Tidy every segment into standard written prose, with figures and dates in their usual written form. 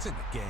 to the game.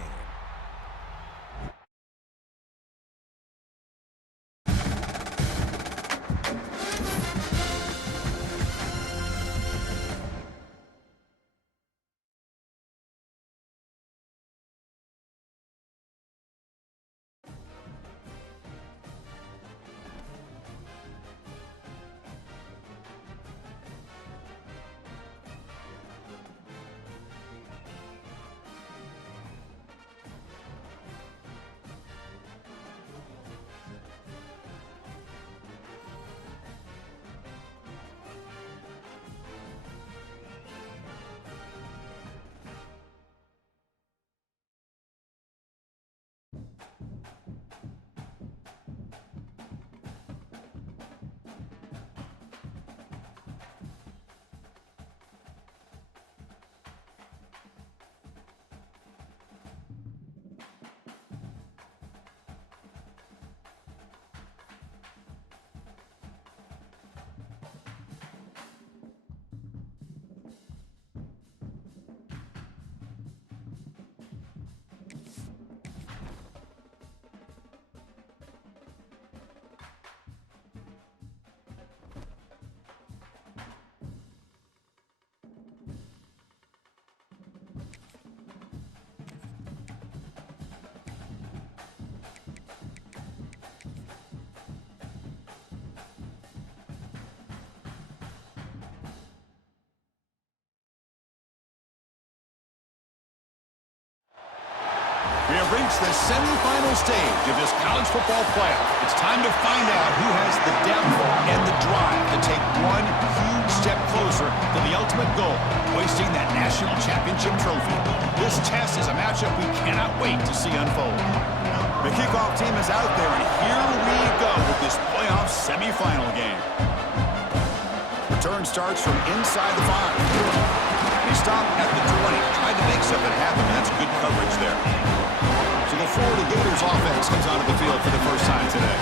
We have reached the semifinal stage of this college football playoff. It's time to find out who has the depth and the drive to take one huge step closer to the ultimate goal, hoisting that national championship trophy. This test is a matchup we cannot wait to see unfold. The kickoff team is out there, and here we go with this playoff semifinal game. Return starts from inside the 5. He stopped at the 20, tried to make something happen. That's good coverage there. So the Florida Gators offense comes onto the field for the first time today.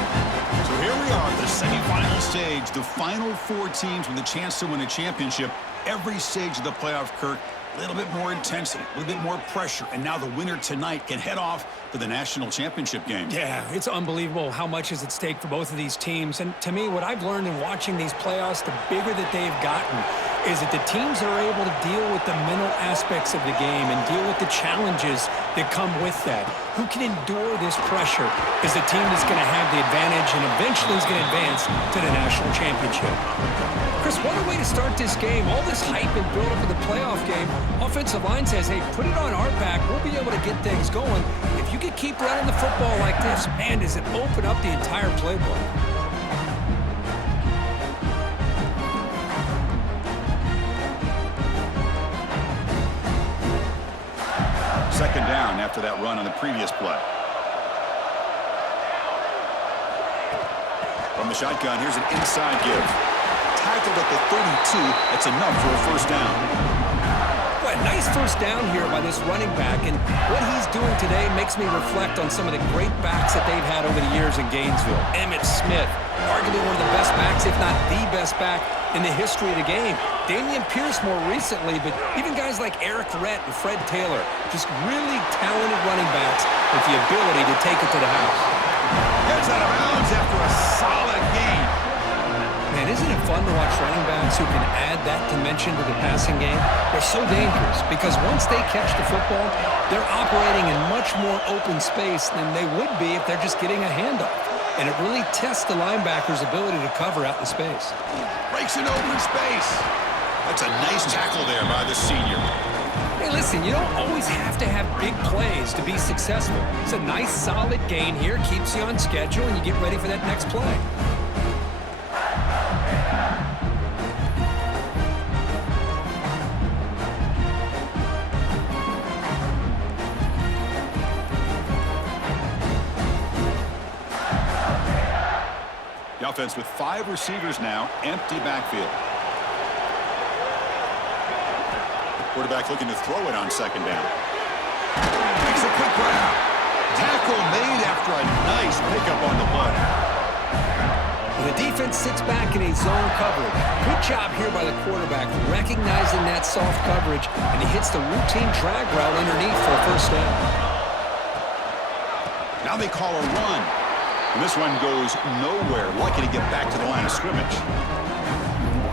So here we are, the semifinal stage, the final 4 teams with a chance to win a championship. Every stage of the playoff, Kirk, a little bit more intensity, a little bit more pressure, and now the winner tonight can head off to the national championship game. Yeah, it's unbelievable how much is at stake for both of these teams. And to me, what I've learned in watching these playoffs, the bigger that they've gotten, is that the teams are able to deal with the mental aspects of the game and deal with the challenges that come with that. Who can endure this pressure is the team that's going to have the advantage and eventually is going to advance to the national championship. Chris, what a way to start this game. All this hype and build up of the playoff game. Offensive line says, hey, put it on our back. We'll be able to get things going. If you can keep running the football like this, man, does it open up the entire playbook. Second down after that run on the previous play. From the shotgun, here's an inside give. Tackled at the 32. That's enough for a first down. Boy, nice first down here by this running back, and what he's doing today makes me reflect on some of the great backs that they've had over the years in Gainesville. Emmitt Smith, arguably one of the best backs, if not the best back in the history of the game. Damian Pierce more recently, but even guys like Eric Rhett and Fred Taylor, just really talented running backs with the ability to take it to the house. Gets out of bounds after a solid game. Man, isn't it fun to watch running backs who can add that dimension to the passing game? They're so dangerous because once they catch the football, they're operating in much more open space than they would be if they're just getting a handoff. And it really tests the linebacker's ability to cover out in space. Breaks an open space. That's a nice tackle there by the senior. Hey, listen, you don't always have to have big plays to be successful. It's a nice, solid gain here, keeps you on schedule, and you get ready for that next play. The offense with 5 receivers now, empty backfield. Quarterback looking to throw it on second down. Makes a quick grab. Tackle made after a nice pickup on the play. The defense sits back in a zone coverage. Good job here by the quarterback, recognizing that soft coverage, and he hits the routine drag route underneath for a first down. Now they call a run. And this one goes nowhere. Lucky to get back to the line of scrimmage.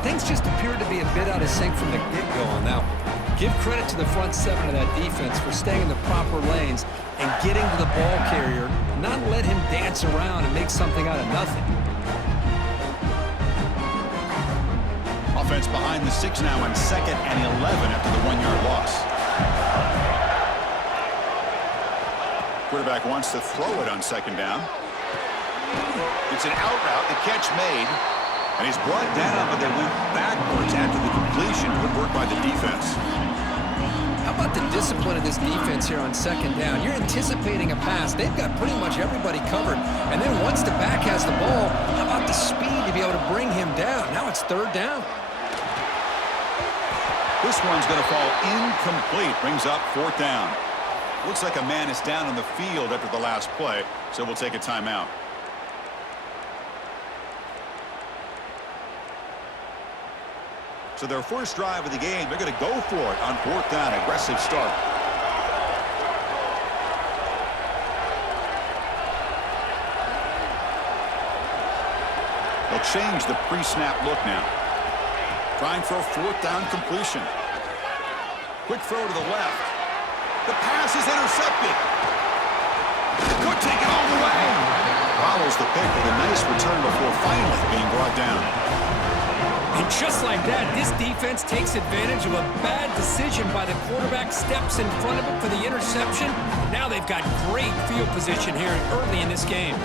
Things just appeared to be a bit out of sync from the get-go on that one. Give credit to the front seven of that defense for staying in the proper lanes and getting to the ball carrier, not let him dance around and make something out of nothing. Offense behind the 6 now on 2nd and 11 after the 1-yard loss. Quarterback wants to throw it on 2nd down. It's an out route, the catch made, and he's brought down, but they went backwards after the completion. Good work by the defense. How about the discipline of this defense here on 2nd down? You're anticipating a pass. They've got pretty much everybody covered. And then once the back has the ball, how about the speed to be able to bring him down? Now it's 3rd down. This one's going to fall incomplete. Brings up 4th down. Looks like a man is down on the field after the last play, so we'll take a timeout. So their first drive of the game, they're going to go for it on 4th down. Aggressive start. They'll change the pre-snap look now. Trying for a 4th down completion. Quick throw to the left. The pass is intercepted. Could take it all the way. Follows the pick with a nice return before finally being brought down. And just like that, this defense takes advantage of a bad decision by the quarterback, steps in front of it for the interception. Now they've got great field position here early in this game.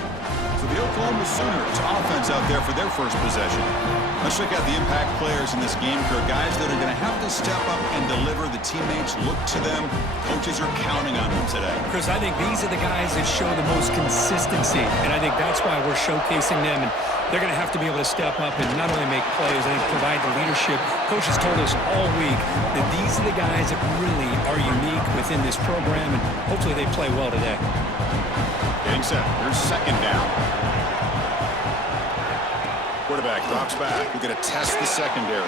So the Oklahoma Sooners offense out there for their first possession. Let's check out the impact players in this game, Kirk. Guys that are going to have to step up and deliver. The teammates look to them. Coaches are counting on them today. Chris, I think these are the guys that show the most consistency, and I think that's why we're showcasing them. And they're going to have to be able to step up and not only make plays, I think provide the leadership. Coaches told us all week that these are the guys that really are unique within this program, and hopefully they play well today. Getting set. Here's 2nd down. Quarterback drops back. We're going to test the secondary.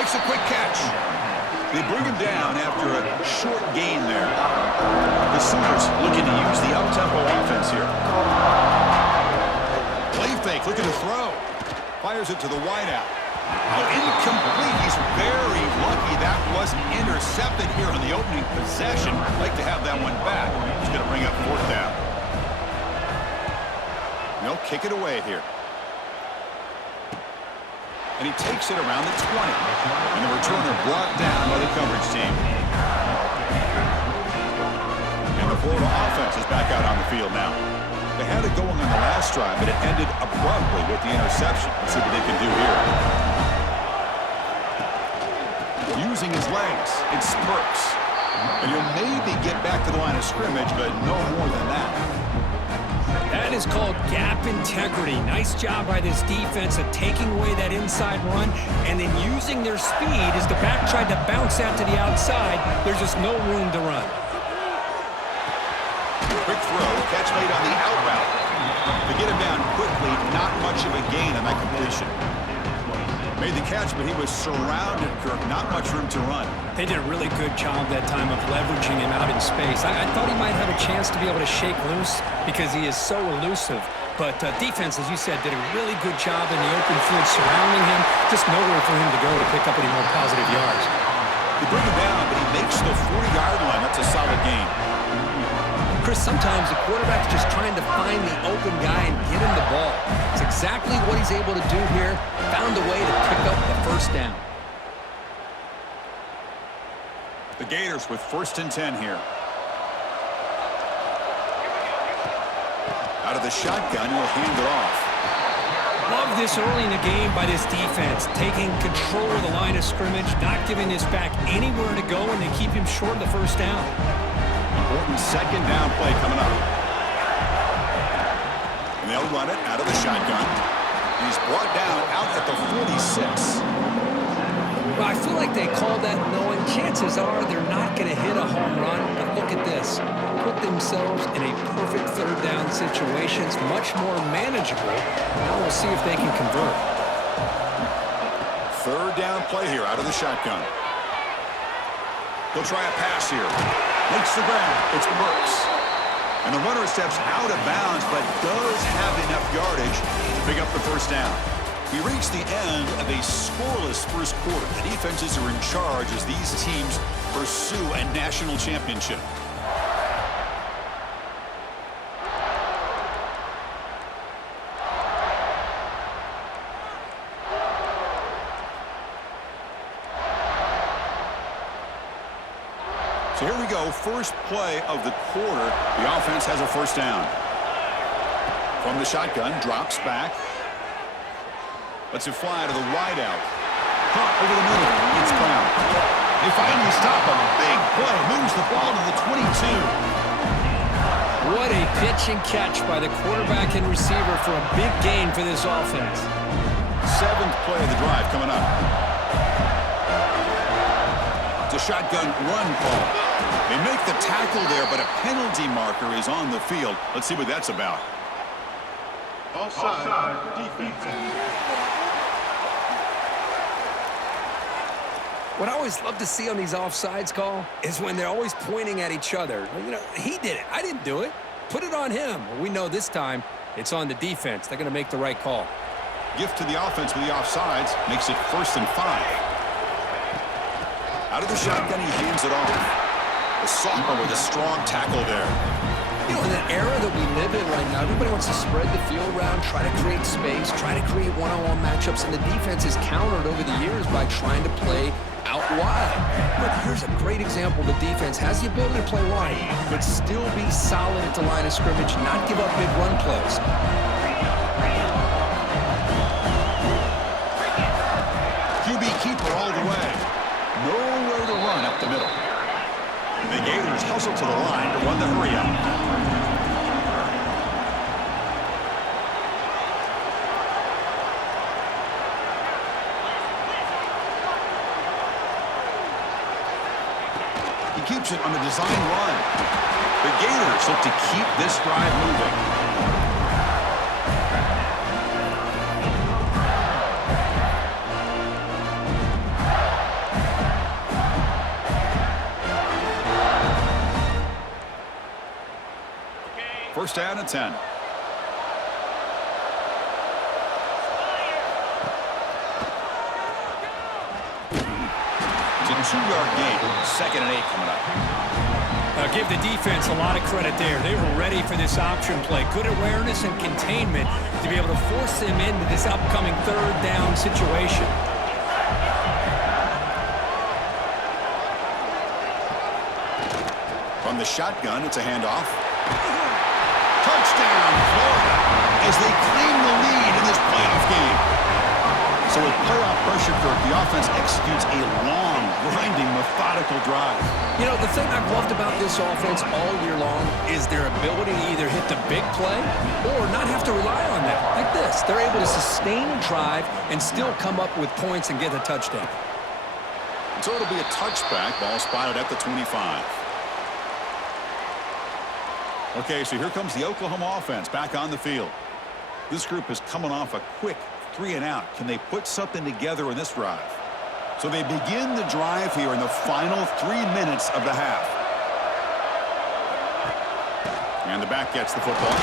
Makes a quick catch. They bring him down after a short gain there. The Sooners looking to use the up-tempo offense here. Play fake, looking to throw. Fires it to the wideout. Oh, incomplete. He's very lucky that wasn't intercepted here on the opening possession. Like to have that one back. He's going to bring up 4th down. They'll kick it away here. And he takes it around the 20. And the returner brought down by the coverage team. And the Florida offense is back out on the field now. They had it going on the last drive, but it ended abruptly with the interception. Let's see what they can do here. Using his legs in spurts. And he'll maybe get back to the line of scrimmage, but no more than that. That is called gap integrity. Nice job by this defense of taking away that inside run and then using their speed as the back tried to bounce out to the outside. There's just no room to run. Quick throw, catch made on the out route. To get him down quickly, not much of a gain on that completion. Made the catch, but he was surrounded, Kirk. Not much room to run. They did a really good job that time of leveraging him out in space. I thought he might have a chance to be able to shake loose because he is so elusive. But defense, as you said, did a really good job in the open field surrounding him. Just nowhere for him to go to pick up any more positive yards. They bring him down, but he makes the 40-yard line. That's a solid gain. Chris, sometimes the quarterback's just trying to find the open guy and get him the ball. It's exactly what he's able to do here. Found a way to pick up the 1st down. The Gators with 1st and 10 here. Out of the shotgun, he'll hand it off. Love this early in the game by this defense, taking control of the line of scrimmage, not giving this back anywhere to go, and they keep him short of the 1st down. Important 2nd down play coming up. And they'll run it out of the shotgun. He's brought down out at the 46. Well, I feel like they called that knowing chances are they're not going to hit a home run. But look at this. Put themselves in a perfect third down situation. It's much more manageable. Now we'll see if they can convert. Third down play here out of the shotgun. He'll try a pass here. Makes the grab. It's Burks. And the runner steps out of bounds, but does have enough yardage to pick up the first down. We reach the end of a scoreless first quarter. The defenses are in charge as these teams pursue a national championship. So here we go, first play of the quarter. The offense has a first down. From the shotgun, drops back. Lets it fly to the wideout. Caught over the middle. It's Brown. They finally stop him. Big play. Moves the ball to the 22. What a pitch and catch by the quarterback and receiver for a big gain for this offense. Seventh play of the drive coming up. It's a shotgun run call. They make the tackle there, but a penalty marker is on the field. Let's see what that's about. Offside defense. What I always love to see on these offsides call is when they're always pointing at each other. You know, he did it. I didn't do it. Put it on him. Well, we know this time it's on the defense. They're going to make the right call. Gift to the offense with the offsides. Makes it 1st and 5. Out of the shotgun, he hands it off. The sophomore with a strong tackle there. You know, in the era that we live in right now, everybody wants to spread the field around, try to create space, try to create one-on-one matchups, and the defense is countered over the years by trying to play out wide. But here's a great example. The defense has the ability to play wide, but still be solid at the line of scrimmage, not give up big run plays. QB keeper all the way. Nowhere to run up the middle. The Gators hustle to the line to run the hurry up. He keeps it on the design run. The Gators look to keep this drive moving. First down and 10. It's a 2-yard gain. 2nd and 8 coming up. Give the defense a lot of credit there. They were ready for this option play. Good awareness and containment to be able to force them into this upcoming third down situation. From the shotgun, it's a handoff. Touchdown, Florida, as they claim the lead in this playoff game. So with playoff pressure, the offense executes a long, grinding, methodical drive. You know, the thing I've loved about this offense all year long is their ability to either hit the big play or not have to rely on that. Like this, they're able to sustain a drive and still come up with points and get a touchdown. So it'll be a touchback, ball spotted at the 25. Okay, so here comes the Oklahoma offense back on the field. This group is coming off a quick 3-and-out. Can they put something together in this drive? So they begin the drive here in the final 3 minutes of the half. And the back gets the football.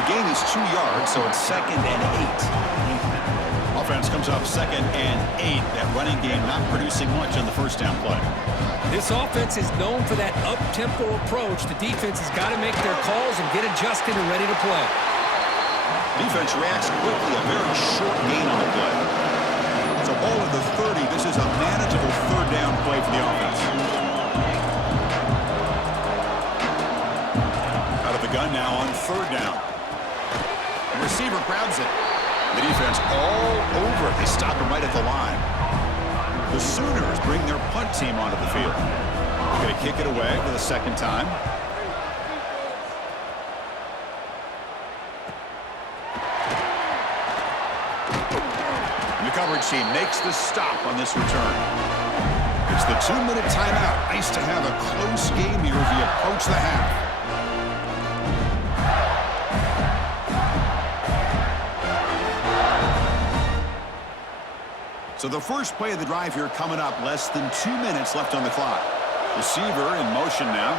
The gain is 2 yards, so it's 2nd and 8. Offense comes up 2nd and 8. That running game not producing much on the first down play. This offense is known for that up-tempo approach. The defense has got to make their calls and get adjusted and ready to play. Defense reacts quickly, a very short gain on the play. So ball at the 30, this is a manageable third down play for the offense. Out of the gun now on third down. The receiver grabs it. The defense all over it. They stop him right at the line. The Sooners bring their punt team onto the field. They're going to kick it away for the second time. And the coverage coverage team makes the stop on this return. It's the 2-minute timeout. Nice to have a close game here as we approach the half. So the first play of the drive here coming up, less than 2 minutes left on the clock. Receiver in motion now.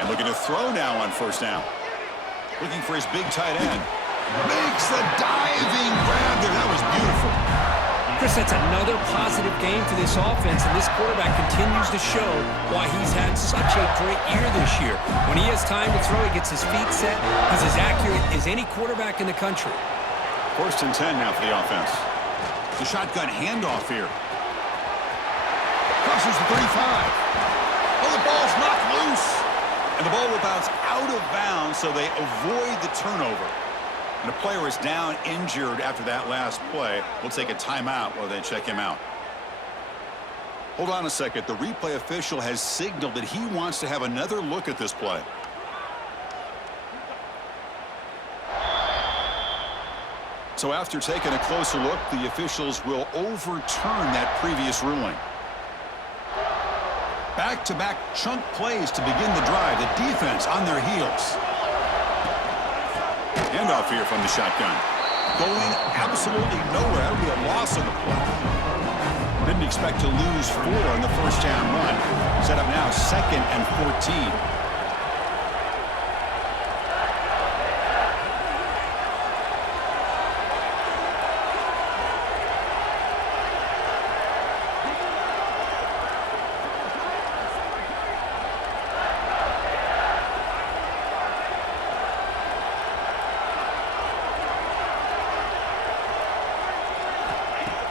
And looking to throw now on first down. Looking for his big tight end. Makes the diving grab there. That was beautiful. Chris, that's another positive game for this offense, and this quarterback continues to show why he's had such a great year this year. When he has time to throw, he gets his feet set. He's as accurate as any quarterback in the country. 1st and 10 now for the offense. The shotgun handoff here. Crosses the 35. Oh, the ball's knocked loose. And the ball will bounce out of bounds, so they avoid the turnover. And a player is down injured after that last play. We'll take a timeout while they check him out. Hold on a second. The replay official has signaled that he wants to have another look at this play. So after taking a closer look, the officials will overturn that previous ruling. Back-to-back chunk plays to begin the drive. The defense on their heels. Handoff here from the shotgun. Going absolutely nowhere. That'll be a loss on the play. Didn't expect to lose 4 on the first down run. Set up now 2nd and 14.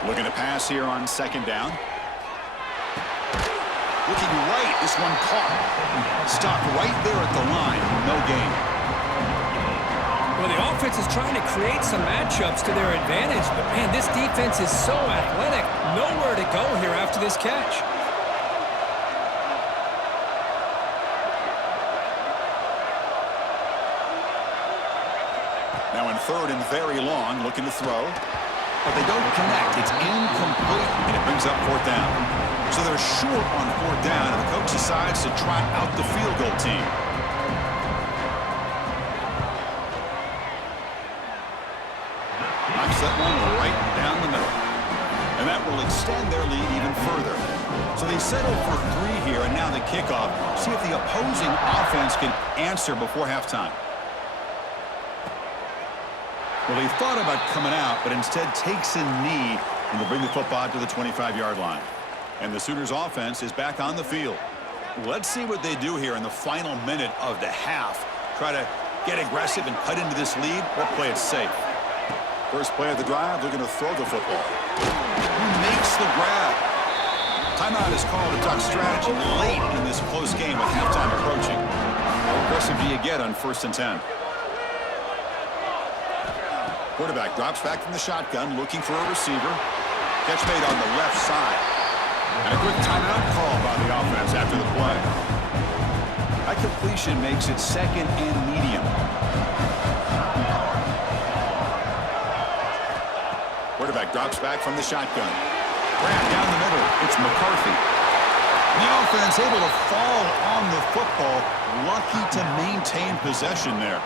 Looking to pass here on 2nd down. Looking right, this one caught. Stopped right there at the line. No gain. Well, the offense is trying to create some matchups to their advantage, but man, this defense is so athletic. Nowhere to go here after this catch. Now in 3rd and very long, looking to throw. But they don't connect. It's incomplete, and it brings up 4th down. So they're short on 4th down, and the coach decides to trot out the field goal team. Knocks that one right down the middle. And that will extend their lead even further. So they settle for 3 here, and now the kickoff. See if the opposing offense can answer before halftime. Well, he thought about coming out, but instead takes a knee and will bring the football to the 25-yard line. And the Sooners offense is back on the field. Let's see what they do here in the final minute of the half. Try to get aggressive and cut into this lead or play it safe. First play of the drive, they're going to throw the football. Who makes the grab? Timeout is called a duck strategy late in this close game with halftime approaching. How aggressive do you get on 1st and 10? Quarterback drops back from the shotgun, looking for a receiver. Catch made on the left side. And a quick timeout call by the offense after the play. That completion makes it 2nd and medium. Quarterback drops back from the shotgun. Grab down the middle. It's McCarthy. The offense able to fall on the football. Lucky to maintain possession there.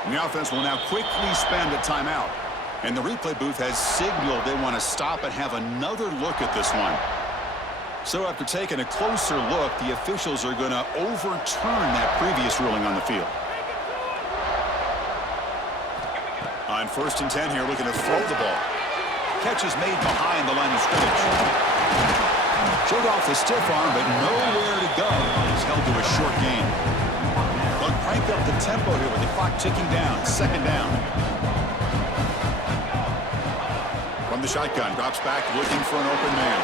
And the offense will now quickly spend a timeout. And the replay booth has signaled they want to stop and have another look at this one. So after taking a closer look, the officials are going to overturn that previous ruling on the field. On 1st and 10 here, looking to throw the ball. Catch is made behind the line of scrimmage. Showed off the stiff arm, but nowhere to go. He's held to a short gain. They'll crank up the tempo here with the clock ticking down. 2nd down. From the shotgun, drops back, looking for an open man.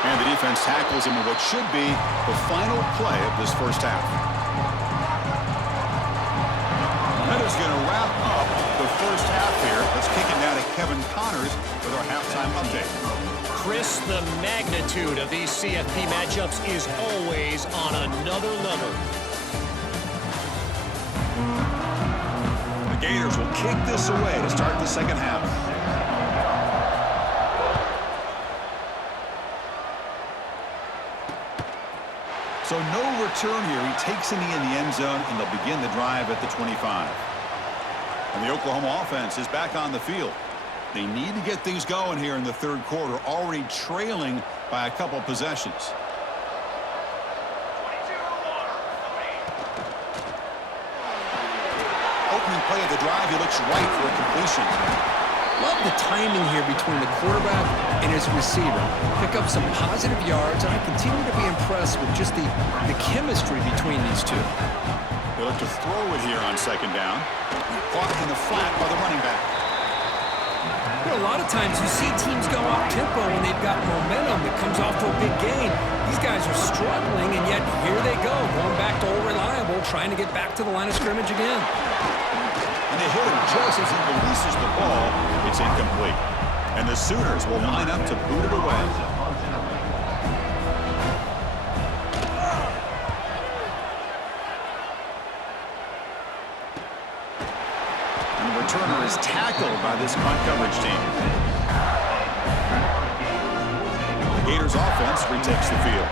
And the defense tackles him in what should be the final play of this first half. That is going to wrap up the first half here. Let's kick it now to Kevin Connors with our halftime update. Chris, the magnitude of these CFP matchups is always on another level. The Gators will kick this away to start the second half. So no return here. He takes in the end zone, and they'll begin the drive at the 25. And the Oklahoma offense is back on the field. They need to get things going here in the third quarter, already trailing by a couple possessions. Opening play of the drive, he looks right for a completion. Love the timing here between the quarterback and his receiver. Pick up some positive yards, and I continue to be impressed with just the chemistry between these two. They look to throw it here on second down. Caught in the flat by the running back. You know, a lot of times you see teams go up-tempo when they've got momentum that comes off to a big gain. These guys are struggling, and yet here they go, going back to old reliable, trying to get back to the line of scrimmage again. And they hit him just as he releases the ball. It's incomplete. And the Sooners will line up to boot it away. Returner is tackled by this punt coverage team. The Gators offense retakes the field.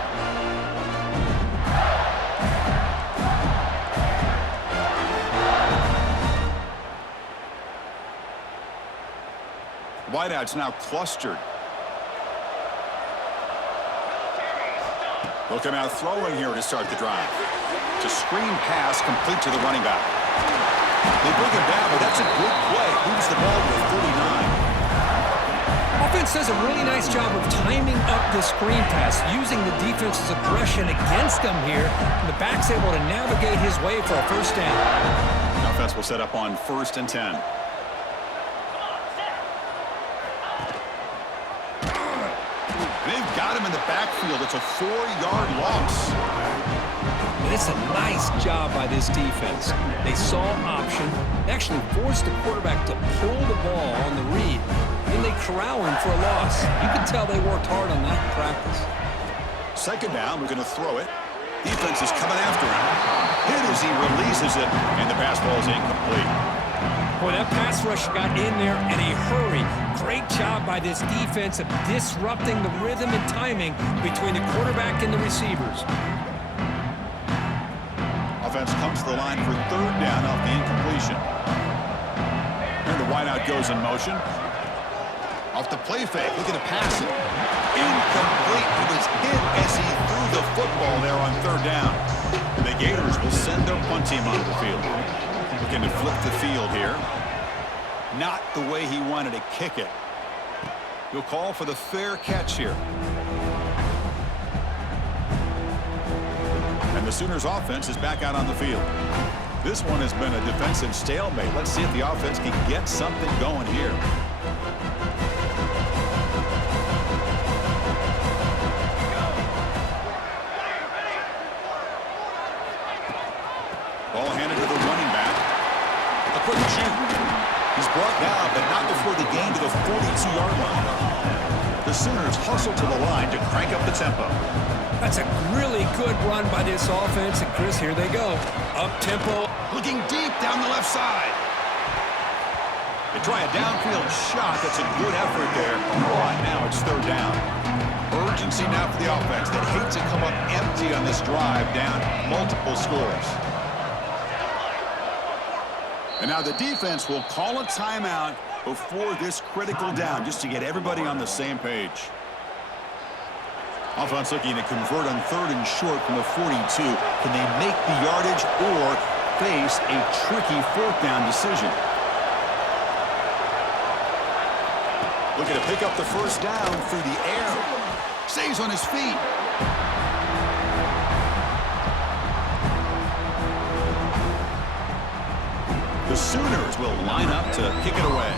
Wideouts now clustered. They'll come out throwing here to start the drive. It's a screen pass complete to the running back. They bring him down, but that's a good play. Moves the ball to 49. Offense does a really nice job of timing up the screen pass, using the defense's aggression against them here. And the back's able to navigate his way for a first down. The offense will set up on 1st and 10. They've got him in the backfield. It's a 4-yard loss. And it's a nice job by this defense. They saw option, they actually forced the quarterback to pull the ball on the read, and they corral him for a loss. You can tell they worked hard on that in practice. Second down, we're going to throw it. Defense is coming after him. Hit as he releases it, and the pass ball is incomplete. Boy, that pass rush got in there in a hurry. Great job by this defense of disrupting the rhythm and timing between the quarterback and the receivers. Offense comes to the line for third down off the incompletion. And the wideout goes in motion. Off the play fake, looking to pass it. Incomplete. He was hit as he threw the football there on third down. And the Gators will send their punt team onto the field. Looking to flip the field here. Not the way he wanted to kick it. He'll call for the fair catch here. And the Sooners offense is back out on the field. This one has been a defensive stalemate. Let's see if the offense can get something going here. Ball handed to the running back. A quick shoot. He's brought down, but not before the gain to the 42-yard line. The Sooners hustle to the line to crank up the tempo. That's a really good run by this offense. And, Chris, here they go. Up-tempo. Looking deep down the left side. They try a downfield shot. That's a good effort there. Right now it's third down. Urgency now for the offense that hates to come up empty on this drive, down multiple scores. And now the defense will call a timeout before this critical down, just to get everybody on the same page. Offense looking to convert on third and short from the 42. Can they make the yardage or face a tricky fourth down decision? Looking to pick up the first down through the air. Stays on his feet. The Sooners will line up to kick it away.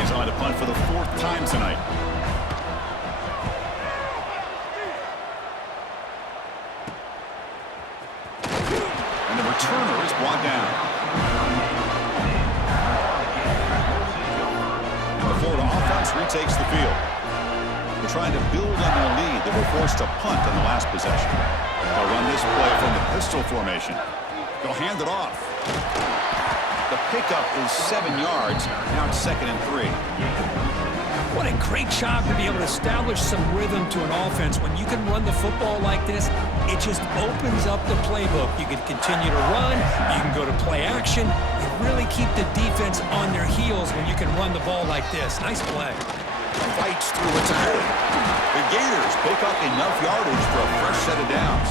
He's on to punt for the 4th time tonight. And the returner is brought down. And the Florida offense retakes the field. They're trying to build on their lead. They were forced to punt on the last possession. They'll run this play from the pistol formation. They'll hand it off. The pickup is 7 yards. Now it's 2nd and 3. What a great job to be able to establish some rhythm to an offense. When you can run the football like this, it just opens up the playbook. You can continue to run. You can go to play action. You really keep the defense on their heels when you can run the ball like this. Nice play. Fights through a tackle. The Gators pick up enough yardage for a fresh set of downs.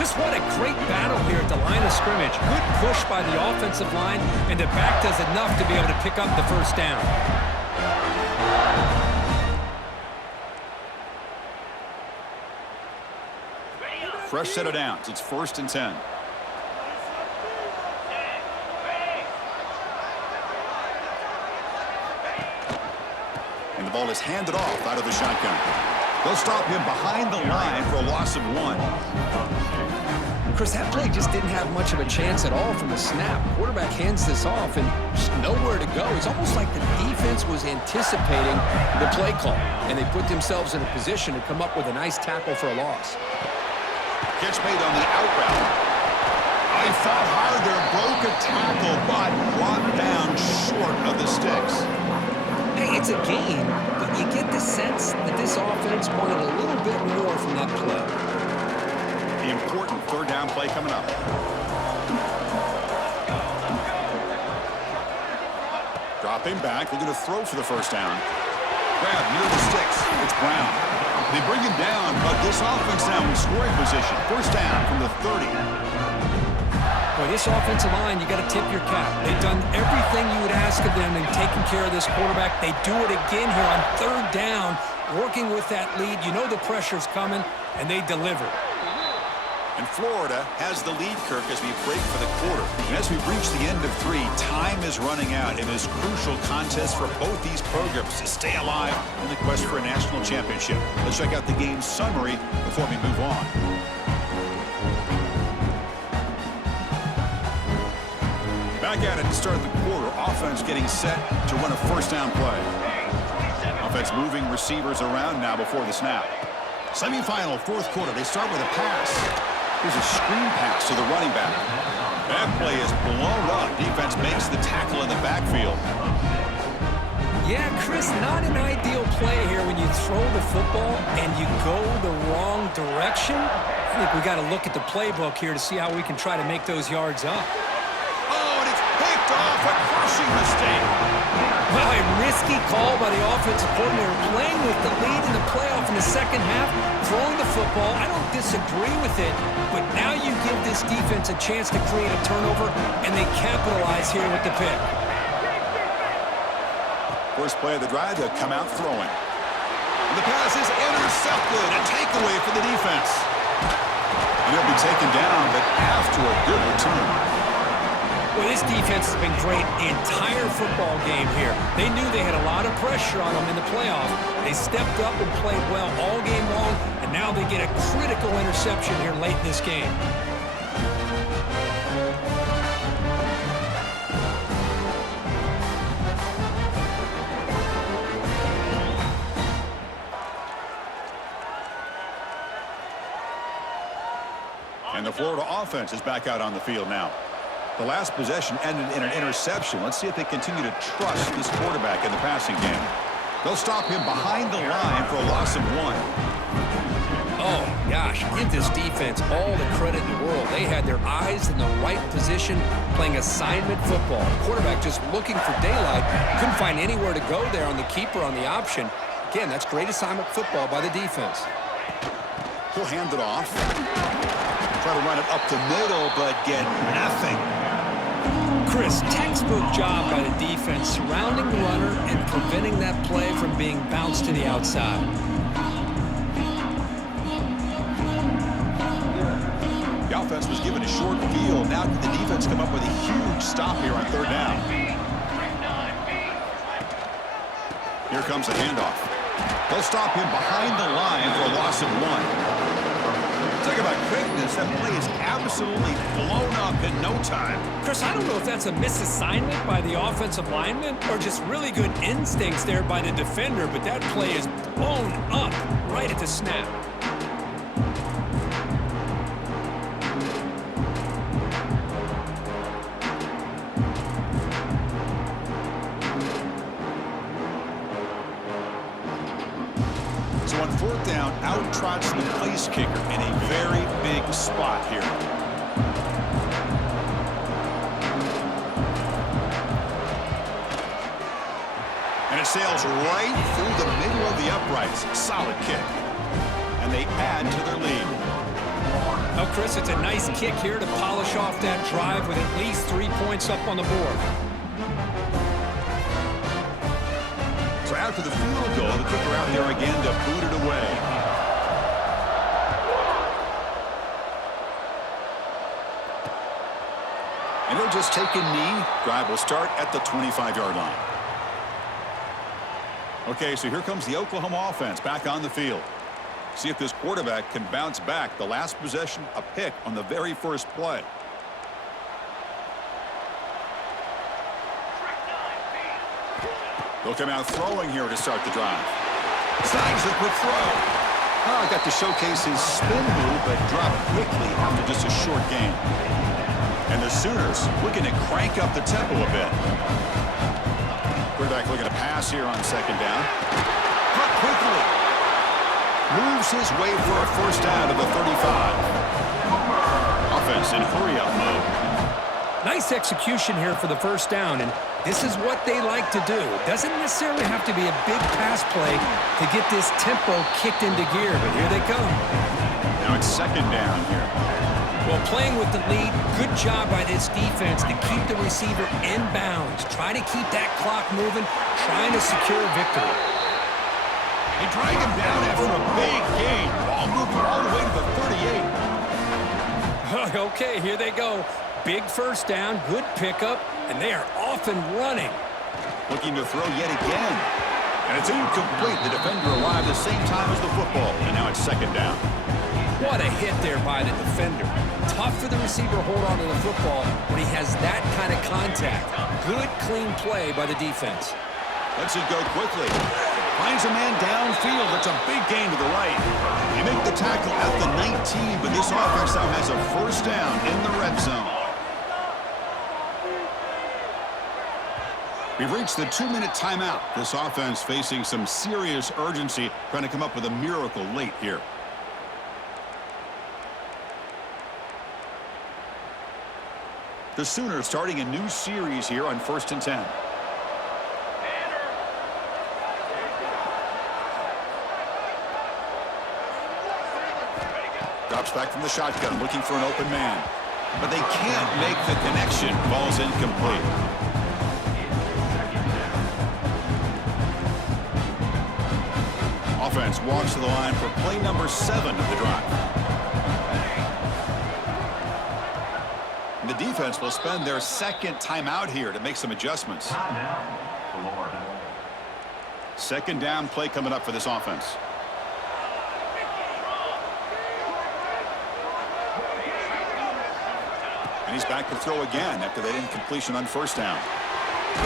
Just what a great battle here at the line of scrimmage. Good push by the offensive line, and the back does enough to be able to pick up the first down. Fresh set of downs. It's 1st and 10. And the ball is handed off out of the shotgun. They'll stop him behind the line for a loss of 1. Chris, that play just didn't have much of a chance at all from the snap. Quarterback hands this off and just nowhere to go. It's almost like the defense was anticipating the play call, and they put themselves in a position to come up with a nice tackle for a loss. Catch made on the out route. They fought hard there, broke a tackle, but brought down short of the sticks. Hey, it's a game, but you get the sense that this offense wanted a little bit more from that play. The important 3rd down play coming up. Dropping back, looking to throw for the 1st down. Grab near the sticks. It's Brown. They bring him down, but this offense now in scoring position. 1st down from the 30. Boy, this offensive line, you got to tip your cap. They've done everything you would ask of them in taking care of this quarterback. They do it again here on 3rd down, working with that lead. You know the pressure's coming, and they deliver. And Florida has the lead, Kirk, as we break for the quarter. And as we reach the end of 3, time is running out in this crucial contest for both these programs to stay alive in the quest for a national championship. Let's check out the game summary before we move on. Back at it to start the quarter. Offense getting set to run a 1st down play. Offense moving receivers around now before the snap. Semifinal 4th quarter. They start with a pass. Here's a screen pass to the running back. That play is blown up. Defense makes the tackle in the backfield. Yeah, Chris, not an ideal play here when you throw the football and you go the wrong direction. I think we got to look at the playbook here to see how we can try to make those yards up. Oh, and it's picked off. A crushing mistake. Well, a risky call by the offensive coordinator, playing with the lead in the playoff in the 2nd half, throwing the football. I don't disagree with it, but now you give this defense a chance to create a turnover, and they capitalize here with the pick. First play of the drive, they'll come out throwing. And the pass is intercepted. A takeaway for the defense. And he'll be taken down, but after a good return. Well, this defense has been great the entire football game here. They knew they had a lot of pressure on them in the playoff. They stepped up and played well all game long, and now they get a critical interception here late in this game. And the Florida offense is back out on the field now. The last possession ended in an interception. Let's see if they continue to trust this quarterback in the passing game. They'll stop him behind the line for a loss of 1. Oh, gosh, give this defense all the credit in the world. They had their eyes in the right position, playing assignment football. Quarterback just looking for daylight. Couldn't find anywhere to go there on the keeper on the option. Again, that's great assignment football by the defense. He'll hand it off. Try to run it up the middle, but get nothing. Chris, textbook job by the defense surrounding the runner and preventing that play from being bounced to the outside. The offense was given a short field. Now can the defense come up with a huge stop here on 3rd down? Here comes the handoff. They'll stop him behind the line for a loss of 1. Talk about quickness. That play is absolutely blown up in no time. Chris, I don't know if that's a misassignment by the offensive lineman or just really good instincts there by the defender, but that play is blown up right at the snap. So on fourth down, out trots the place kicker in a very big spot here. And it sails right through the middle of the uprights. Solid kick. And they add to their lead. Well, Chris, it's a nice kick here to polish off that drive with at least 3 points up on the board. So after the field goal, the kicker out there again to boot it away. And he'll just take a knee. Drive will start at the 25-yard line. Okay, so here comes the Oklahoma offense back on the field. See if this quarterback can bounce back. The last possession, a pick on the very first play. They'll come out throwing here to start the drive. Snags the quick throw. Oh, got to showcase his spin move, but dropped quickly after just a short gain. And the Sooners looking to crank up the tempo a bit. Quarterback looking to pass here on second down. Cut quickly. Moves his way for a first down to the 35. Offense in hurry-up mode. Nice execution here for the first down, and this is what they like to do. It doesn't necessarily have to be a big pass play to get this tempo kicked into gear, but here they come. Now it's second down here. Well, playing with the lead, good job by this defense to keep the receiver in bounds. Try to keep that clock moving, trying to secure a victory. They drag him down after a big gain. Ball moving all the way to the 38. Okay, here they go. Big first down, good pickup, and they are off and running. Looking to throw yet again. And it's incomplete. The defender arrived at the same time as the football. And now it's second down. What a hit there by the defender. Tough for the receiver to hold on to the football when he has that kind of contact. Good, clean play by the defense. Lets it go quickly. Finds a man downfield. It's a big gain to the right. They make the tackle at the 19, but this offense now has a first down in the red zone. We've reached the 2-minute timeout. This offense facing some serious urgency, trying to come up with a miracle late here. The Sooners starting a new series here on 1st and 10. Drops back from the shotgun, looking for an open man. But they can't make the connection. Ball's incomplete. Offense walks to the line for play number 7 of the drive. And the defense will spend their second timeout here to make some adjustments. Second down play coming up for this offense. And he's back to throw again after that incompletion on first down.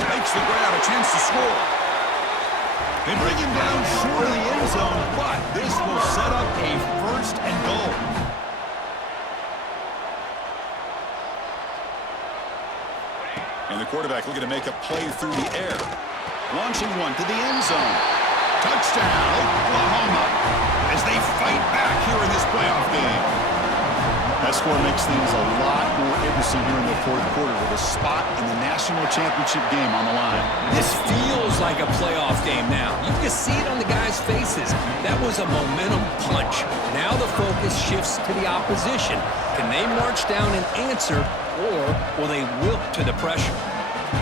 Makes the grab, a chance to score. They bring him down short of the end zone, but this will set up a first and goal. And the quarterback looking to make a play through the air. Launching one to the end zone. Touchdown, Oklahoma, as they fight back here in this playoff game. That score makes things a lot more interesting here in the fourth quarter with a spot in the national championship game on the line. This feels like a playoff game now. You can see it on the guys' faces. That was a momentum punch. Now the focus shifts to the opposition. Can they march down and answer, or will they wilt to the pressure?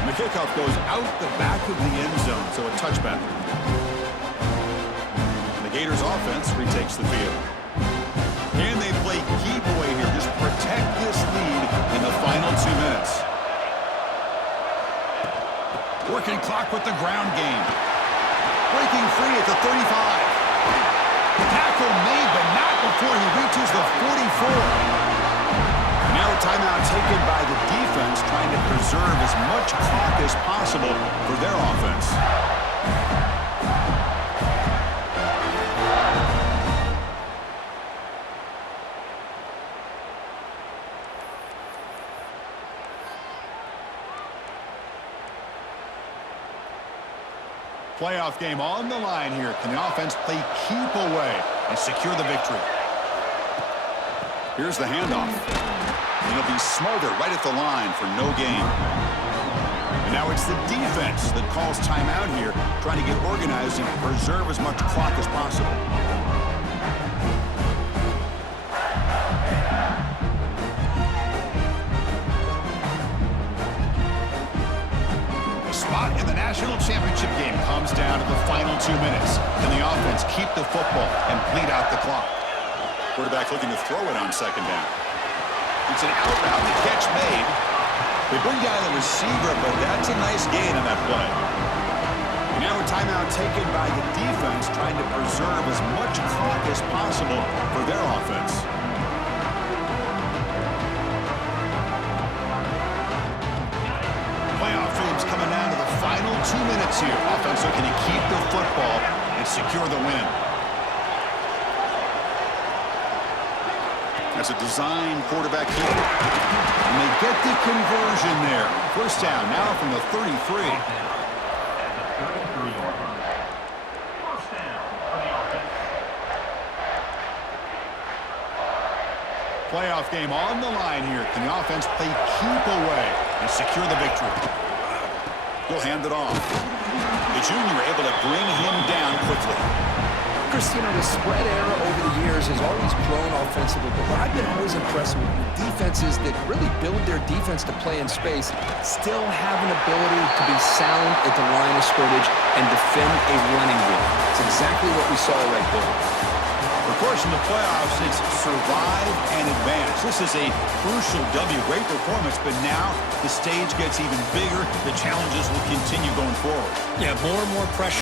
And the kickoff goes out the back of the end zone, so a touchback. And the Gators offense retakes the field. Can they play keep away here? Just protect this lead in the final 2 minutes. Working clock with the ground game. Breaking free at the 35. Tackle made, but not before he reaches the 44. Now a timeout taken by the defense, trying to preserve as much clock as possible for their offense. Playoff game on the line here. Can the offense play keep away and secure the victory? Here's the handoff. And he'll be smarter right at the line for no gain. And now it's the defense that calls timeout here, trying to get organized and preserve as much clock as possible. The spot in the national championship game comes down to the final 2 minutes. Can the offense keep the football and bleed out the clock? Quarterback looking to throw it on second down. It's an out route, the catch made. They bring down the receiver, but that's a nice gain on that play. And now a timeout taken by the defense, trying to preserve as much clock as possible for their offense. Playoff games coming down to the final 2 minutes here. Offense looking to keep the football and secure the win. That's a design quarterback keeper. And they get the conversion there. First down now from the 33. Playoff game on the line here. Can the offense play keep away and secure the victory? He'll hand it off. The junior able to bring him down quickly. Chris, you know, the spread era over the years has always grown offensively, but what I've been always impressed with defenses that really build their defense to play in space still have an ability to be sound at the line of scrimmage and defend a running game. It's exactly what we saw right there. Of course, in the playoffs, it's survive and advance. This is a crucial W. Great performance, but now the stage gets even bigger. The challenges will continue going forward. Yeah, more and more pressure.